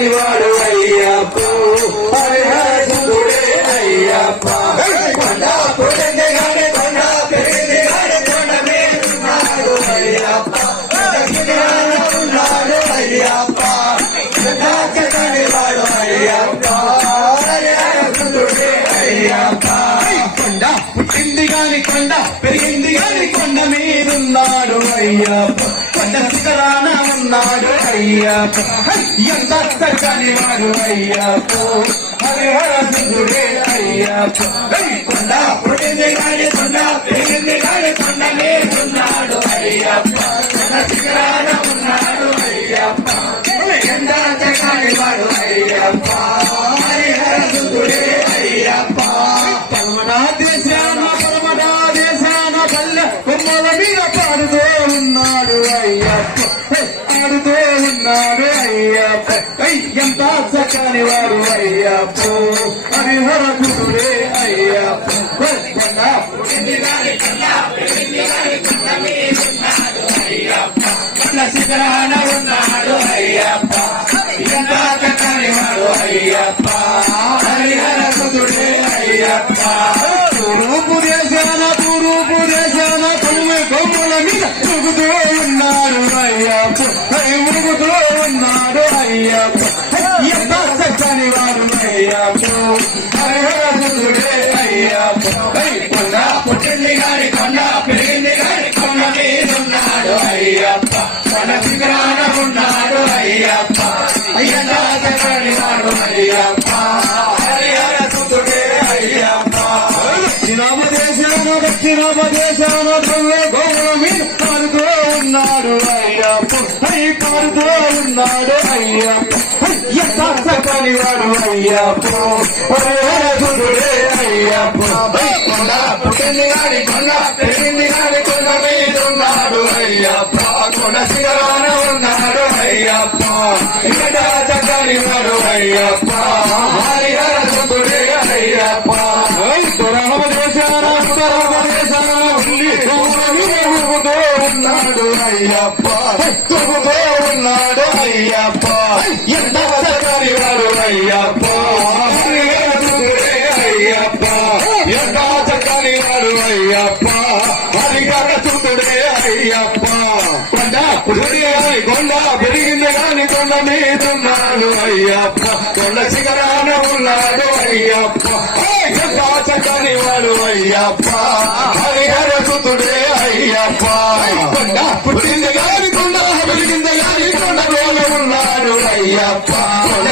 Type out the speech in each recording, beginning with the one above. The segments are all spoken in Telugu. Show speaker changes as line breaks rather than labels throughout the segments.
చక్కని వాడు అయ్యప్ప హరిహర సుతుడే అయ్యప్ప కొండ పుట్టింది గాని కొండ పెరిగింది గాని కొండ మీద ఉన్నాడు అయ్యప్ప దక్షిణాన ఉన్నాడు అయ్యప్ప చక్కని వాడు అయ్యప్ప హరిహర సుతుడే అయ్యప్ప కొండ పుట్టింది గాని కొండ పెరిగింది గాని కొండ మీదున్నాడు అయ్యప్ప కొండ శిఖరాన ఉన్నాడు అయ్యప్ప ఎంత చక్కని వాడు అయ్యప్ప హరిహర సుందుడే అయ్యప్ప కొండ పుట్టింది కానీ కొండ పెరిగింది కానీ కొండ ఉన్నాడు అయ్యప్ప ఎంత చక్కని వాడు అయ్యప్పో. హరిహర గురుడే అయ్యప్ప. అయ్యప్ప కొండ శిఖరాన ఉన్నాడు అయ్యప్ప. ఎంత చక్కని వాడు అయ్యప్ప. హరిహర గురుడే అయ్యప్ప. దేశాన దేశాన తొమ్మిది కొమ్ముల మీద ఉన్నాడు అయ్యప్ప. ఉన్నాడు అయ్యప్ప. వాడు అయ్యప్ప హరిహరుడే కొండ పుట్టింది గాని కొండ పెరిగింది గాని కొండ మీద ఉన్నాడు అయ్యప్ప కొండ శిఖరాన ఉన్నాడు అయ్యప్ప ఎంత వాడు అయ్యప్ప అయ్యప్ప ఉన్నాడు అయ్యప్ప ఉన్నాడు అయ్యప్ప. వాడు అయ్యప్ప హరిహరుడే అయ్యప్ప హై, కొండ పుట్టింది గాని కొండ పెరిగింది గాని కొండ మీద ఉన్నాడు అయ్యప్ప కొండ శిఖరాన ఉన్నాడు అయ్యప్ప ఎంత చక్కని వాడు అయ్యప్ప హరిహరుడే అయ్యప్ప రామదేశాన రామదేశాన ఉండి ఊరుతూ ఉన్నాడు అయ్యప్ప తుగుతూ ఉన్నాడు అయ్యప్ప ఎంత చక్కని వాడు అయ్యప్ప అయ్యప్ప ఎంత చక్కని వాడు అయ్యప్ప హరిహర చూతుడే అయ్యప్ప. కొండ పురుడి కొండ పెరిగింది గాని కొండ మీద ఉన్నాడు అయ్యప్ప. కొండ శిఖరాన ఉన్నాడు అయ్యప్ప. ఎంత చక్కని వాడు అయ్యప్ప హరిహర సుతుడే అయ్యప్ప. కొండ పుట్టింది కొండ పెరిగింది కొండ ఉన్నాడు అయ్యప్ప. కొండ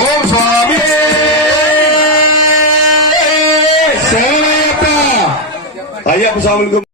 ఓం స్వామి అయ్యప్ప స్వాములకు